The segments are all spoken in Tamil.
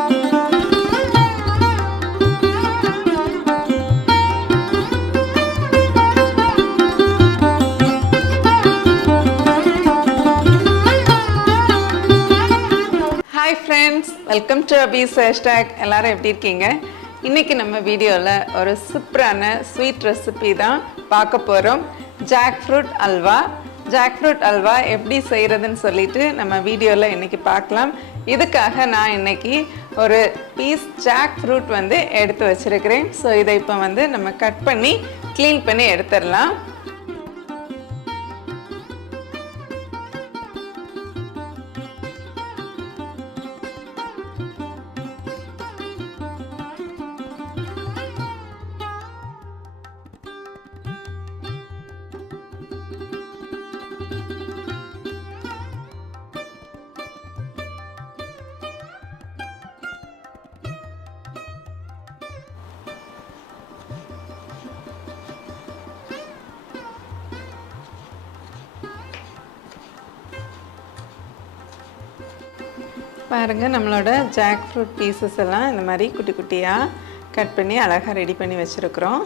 Hi friends, welcome to Abhi's hashtag. எல்லாரும் எப்படி இருக்கீங்க? இன்னைக்கு நம்ம வீடியோல ஒரு சூப்பரான ஸ்வீட் ரெசிபி தான் பார்க்க போறோம். jackfruit halwa. jackfruit halwa எப்படி செய்யறதுன்னு சொல்லிட்டு நம்ம வீடியோல இன்னைக்கு பார்க்கலாம். இதுக்காக நான் இன்னைக்கு ஒரு பீஸ் jackfruit வந்து எடுத்து வச்சிருக்கிறேன். சோ இதை இப்போ வந்து நம்ம கட் பண்ணி க்ளீன் பண்ணி எடுத்துறலாம். பாருங்க நம்மளோட jackfruit pieces எல்லாம் இந்த மாதிரி குட்டி குட்டியா கட் பண்ணி அழகா ரெடி பண்ணி வச்சிருக்கோம்.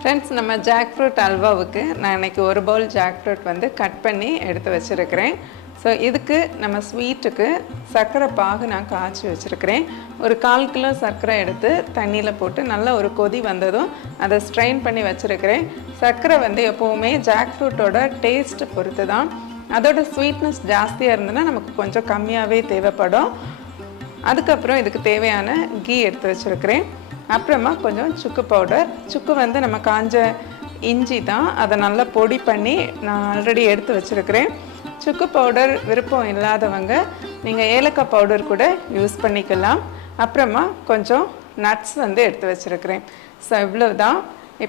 फ्रेंड्स நம்ம jackfruit halwaவுக்கு நான் இன்னைக்கு ஒரு பவுல் jackfruit வந்து கட் பண்ணி எடுத்து வச்சிருக்கேன். சோ இதுக்கு நம்ம ஸ்வீட்டுக்கு சர்க்கரை பாகு நான் காய்ச்சி வச்சிருக்கேன். ஒரு 1/4 கிலோ சர்க்கரை எடுத்து தண்ணியில போட்டு நல்ல ஒரு கொதி வந்ததும் அதை ஸ்ட்ரெயின் பண்ணி வச்சிருக்கேன். சர்க்கரை வந்து எப்பவுமே jackfruitோட டேஸ்ட் பொறுத்து தான். அதோட ஸ்வீட்னஸ் ஜாஸ்தியா இருந்தனா நமக்கு கொஞ்சம் கம்மியாவே தேவைப்படும். அதுக்கு அப்புறம் இதுக்கு தேவையான கீ எடுத்து வச்சிருக்கேன். அப்புறமா கொஞ்சம் சுக்கு பவுடர். சுக்கு வந்து நம்ம காஞ்ச இஞ்சி தான். அதை நல்லா பொடி பண்ணி நான் ஆல்ரெடி எடுத்து வச்சிருக்கேன். சுக்கு பவுடர் விருப்பம் இல்லாதவங்க நீங்க ஏலக்காய் பவுடர் கூட யூஸ் பண்ணிக்கலாம். அப்புறமா கொஞ்சம் நட்ஸ் வந்து எடுத்து வச்சிருக்கேன். சோ இவ்வளவுதான்.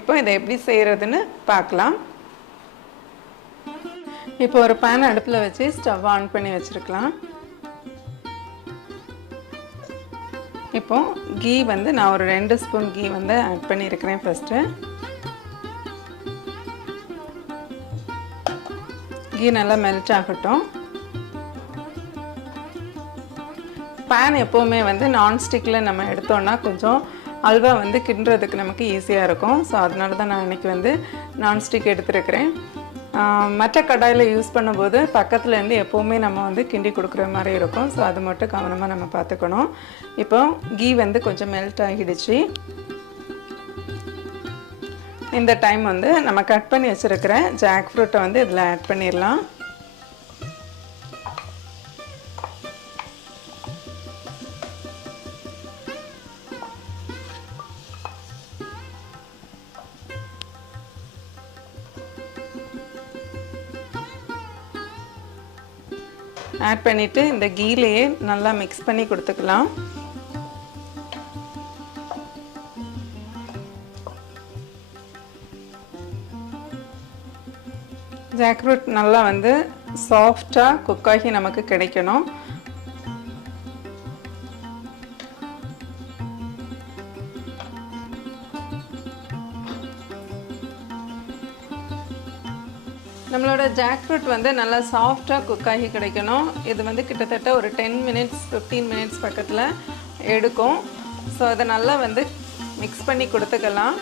இப்போ இதை எப்படி செய்யறதுன்னு பார்க்கலாம். இப்போ ஒரு pan அடுப்புல வச்சு ஸ்டவ் ஆன் பண்ணி வச்சிருக்கலாம். இப்போ கீ வந்து நான் ஒரு 2 ஸ்பூன் கீ வந்து ஆட் பண்ணி இருக்கேன் ஃபர்ஸ்ட். கீ நல்லா மெல்ட் ஆகட்டும். pan எப்பவுமே வந்து நான் ஸ்டிக்ல நம்ம எடுத்தோம்னா கொஞ்சம் அல்வா வந்து கிண்டுறதுக்கு நமக்கு ஈஸியா இருக்கும். சோ அதனால தான் நான் இன்னைக்கு வந்து நான் ஸ்டிக் எடுத்துக்கிறேன். மற்ற கடாயில யூஸ் பண்ணும்போது பக்கத்துல இருந்து எப்பவுமே நம்ம வந்து கிண்டி கொடுக்கிற மாதிரி இருக்கும். சோ அது மட்டும் கவனமா நம்ம பார்த்துக்கணும். இப்போ கீ வந்து கொஞ்சம் மெல்ட் ஆகிடுச்சு. இந்த டைம் வந்து நம்ம கட் பண்ணி வச்சிருக்கிற jackfruit வந்து இதல ஆட் பண்ணிரலாம். ஆட் பண்ணிட்டு இந்த கீலயே நல்லா mix பண்ணி கொடுத்துக்கலாம். jackfruit நல்லா வந்து சாஃப்ட்டா குக் ஆகி நமக்கு கிடைக்கணும். நம்மளோட jackfruit வந்து நல்லா சாஃப்ட்டா குக் ஆகி கிடைக்கணும். இது வந்து கிட்டத்தட்ட ஒரு 10 மினிட்ஸ் 15 மினிட்ஸ் பக்கத்துல எடுக்கும். சோ அத நல்லா வந்து mix பண்ணி கொடுத்துக்கலாம்.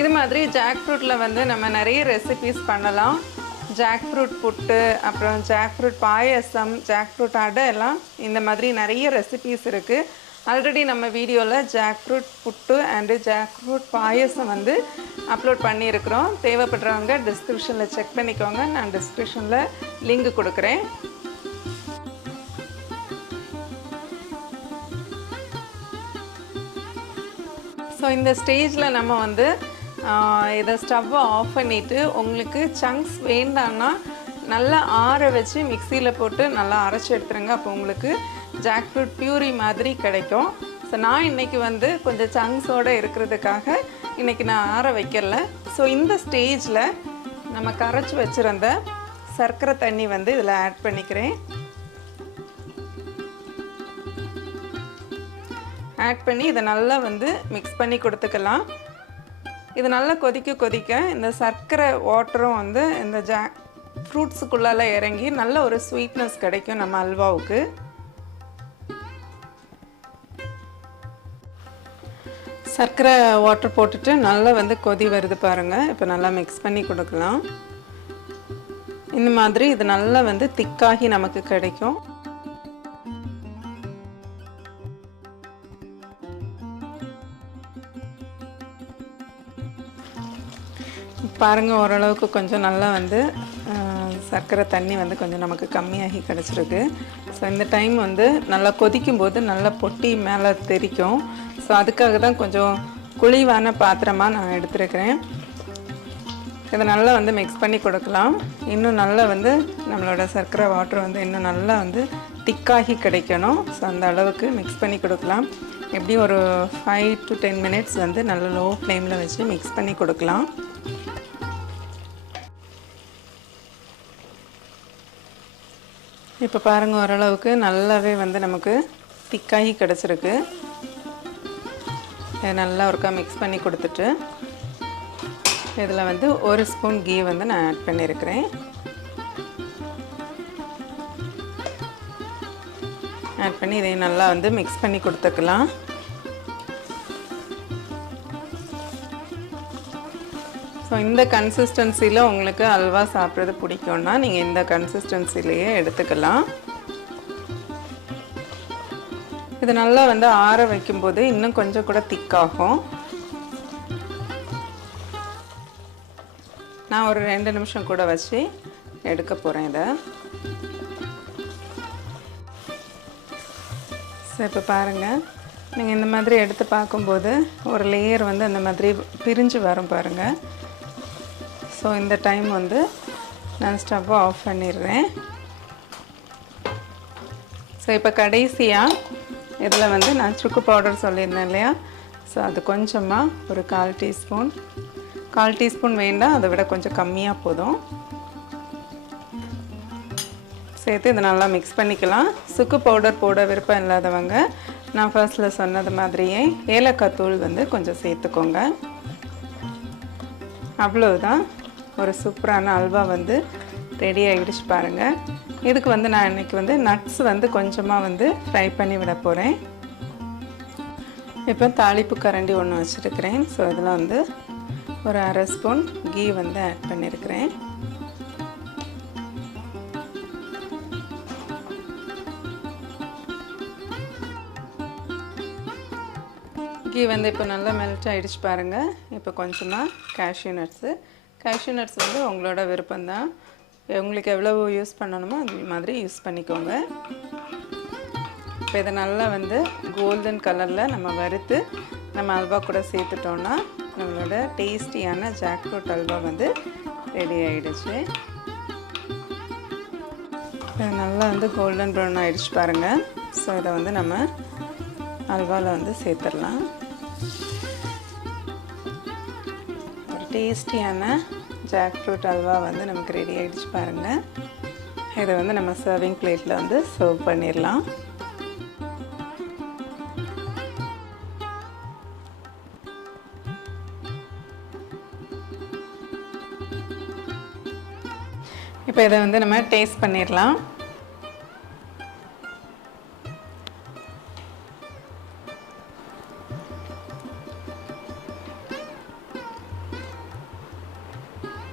இது மாதிரி jackfruitல வந்து நம்ம நிறைய ரெசிபீஸ் பண்ணலாம். jackfruit புட்டு, அப்புறம் jackfruit பாயாசம், jackfruit அடை எல்லாம் இந்த மாதிரி நிறைய ரெசிபீஸ் இருக்கு. ஆல்ரெடி நம்ம வீடியோல jackfruit புட்டு and jackfruit பாயாசம் வந்து அப்லோட் பண்ணி இருக்கோம். தேவைப்படுறவங்க டிஸ்கிரிப்ஷன்ல செக் பண்ணிக்கோங்க. நான் டிஸ்கிரிப்ஷன்ல லிங்க் கொடுக்கிறேன். சோ இந்த ஸ்டேஜ்ல நம்ம வந்து இத ஸ்டவ் ஆஃப் பண்ணிட்டு உங்களுக்கு சங்க்ஸ் வேண்டாம்னா நல்லா ஆற வச்சு மிக்ஸில போட்டு நல்லா அரைச்சு எடுத்துருங்க. அப்போ உங்களுக்கு jackfruit பியூரி மாதிரி கிடைக்கும். சோ நான் இன்னைக்கு வந்து கொஞ்சம் சங்க்ஸோட இருக்குிறதுக்காக இன்னைக்கு நான் ஆற வைக்கல. சோ இந்த ஸ்டேஜ்ல நம்ம கரைச்சு வச்சிருந்த சர்க்கரை தண்ணி வந்து இதல ஆட் பண்ணிக்கிறேன். ஆட் பண்ணி இத நல்லா வந்து mix பண்ணி கொடுத்துக்கலாம். இது நல்லா கொதிக்க இந்த சர்க்கரை வாட்டரும் வந்து இந்த ஃப்ரூட்ஸுக்குள்ளால இறங்கி நல்ல ஒரு ஸ்வீட்னஸ் கிடைக்கும் நம்ம அல்வாவுக்கு. சர்க்கரை வாட்டர் போட்டுட்டு நல்லா வந்து கொதி வருது பாருங்கள். இப்போ நல்லா மிக்ஸ் பண்ணி கொடுக்கலாம். இந்த மாதிரி இது நல்லா வந்து திக்காகி நமக்கு கிடைக்கும். பாருங்கள், ஓரளவுக்கு கொஞ்சம் நல்லா வந்து சர்க்கரை தண்ணி வந்து கொஞ்சம் நமக்கு கம்மியாகி கிடச்சிருக்கு. ஸோ இந்த டைம் வந்து நல்லா கொதிக்கும்போது நல்லா பொட்டி மேலே தெரிக்கும். ஸோ அதுக்காக தான் கொஞ்சம் குழிவான பாத்திரமாக நான் எடுத்துருக்கிறேன். இதை நல்லா வந்து மிக்ஸ் பண்ணி கொடுக்கலாம். இன்னும் நல்லா வந்து நம்மளோட சர்க்கரை வாட்டர் வந்து இன்னும் நல்லா வந்து திக்காகி கிடைக்கணும். ஸோ அந்த அளவுக்கு மிக்ஸ் பண்ணி கொடுக்கலாம். எப்படியும் ஒரு 5 to 10 minutes வந்து நல்ல லோ ஃப்ளேமில் வச்சு மிக்ஸ் பண்ணி கொடுக்கலாம். இப்போ பாருங்கள், ஓரளவுக்கு நல்லாவே வந்து நமக்கு திக்காகி கிடச்சிருக்கு. நல்லா ஒருக்கா மிக்ஸ் பண்ணி கொடுத்துட்டு இதில் வந்து 1 ஸ்பூன் கீ வந்து நான் ஆட் பண்ணியிருக்கிறேன். ஆட் பண்ணி இதை நல்லா வந்து மிக்ஸ் பண்ணி கொடுத்துக்கலாம். ஸோ இந்த கன்சிஸ்டன்சியில் உங்களுக்கு அல்வா சாப்பிட்றது பிடிக்கும்னா நீங்கள் இந்த கன்சிஸ்டன்சிலேயே எடுத்துக்கலாம். இது நல்லா வந்து ஆற வைக்கும்போது இன்னும் கொஞ்சம் கூட திக்காகும். நான் ஒரு 2 நிமிஷம் கூட வச்சு எடுக்க போகிறேன் இதை. ஸோ இப்போ பாருங்கள், நீங்கள் இந்த மாதிரி எடுத்து பார்க்கும்போது ஒரு லேயர் வந்து அந்த மாதிரி பிரிஞ்சு வரும் பாருங்கள். ஸோ இந்த டைம் வந்து நான் ஸ்டவ்வை ஆஃப் பண்ணிடுறேன். ஸோ இப்போ கடைசியாக இதில் வந்து நான் சுக்கு பவுடர் சொல்லியிருந்தேன் இல்லையா, ஸோ அது கொஞ்சமாக ஒரு 1/4 டீஸ்பூன் வேண்டாம், அதை விட கொஞ்சம் கம்மியாக போதும். சேர்த்து இதை நல்லா மிக்ஸ் பண்ணிக்கலாம். சுக்கு பவுடர் போட விருப்பம் இல்லாதவங்க நான் ஃபர்ஸ்ட்டில் சொன்னது மாதிரியே ஏலக்காய் தூள் வந்து கொஞ்சம் சேர்த்துக்கோங்க. அவ்வளவுதான், ஒரு சூப்பரான அல்வா வந்து ரெடி ஆகிடுச்சு பாருங்கள். இதுக்கு வந்து நான் இன்றைக்கி வந்து நட்ஸ் வந்து கொஞ்சமாக வந்து ஃப்ரை பண்ணி விட போகிறேன். இப்போ தாளிப்பு கரண்டி ஒன்று வச்சுருக்கிறேன். ஸோ இதில் வந்து ஒரு 1/2 ஸ்பூன் கீ வந்து ஆட் பண்ணியிருக்கிறேன். கீ வந்து இப்போ நல்லா மெல்ட் ஆகிடுச்சு பாருங்கள். இப்போ கொஞ்சமாக கேஷ்யூ நட்ஸ் வந்து உங்களோட விருப்பம்தான். உங்களுக்கு எவ்வளோ யூஸ் பண்ணணுமோ அது மாதிரி யூஸ் பண்ணிக்கோங்க. இப்போ இதை நல்லா வந்து கோல்டன் கலரில் நம்ம வறுத்து நம்ம அல்வா கூட சேர்த்துட்டோன்னா நம்மளோட டேஸ்டியான ஜாக்ஃப்ரூட் அல்வா வந்து ரெடி ஆகிடுச்சு. இது நல்லா வந்து கோல்டன் ப்ரௌன் ஆகிடுச்சு பாருங்கள். ஸோ இதை வந்து நம்ம அல்வாவில் வந்து சேர்த்துடலாம். ஒரு டேஸ்டியான ஜாக்ஃப்ரூட் அல்வா வந்து நமக்கு ரெடி ஆகிடுச்சு பாருங்கள். இதை வந்து நம்ம சர்விங் பிளேட்டில் வந்து சர்வ் பண்ணிடலாம். இப்போ இதை வந்து நம்ம டேஸ்ட் பண்ணிடலாம்.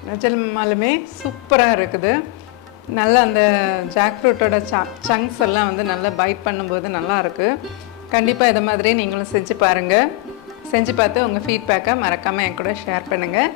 நிஜமாலுமே சூப்பராக இருக்குது. நல்லா அந்த ஜாக்ஃப்ரூட்டோட சங்க்ஸ் எல்லாம் வந்து நல்லா பைட் பண்ணும்போது நல்லாயிருக்கு. கண்டிப்பாக இதை மாதிரி நீங்களும் செஞ்சு பாருங்கள். செஞ்சு பார்த்து உங்கள் ஃபீட்பேக்கை மறக்காமல் என் கூட ஷேர் பண்ணுங்கள்.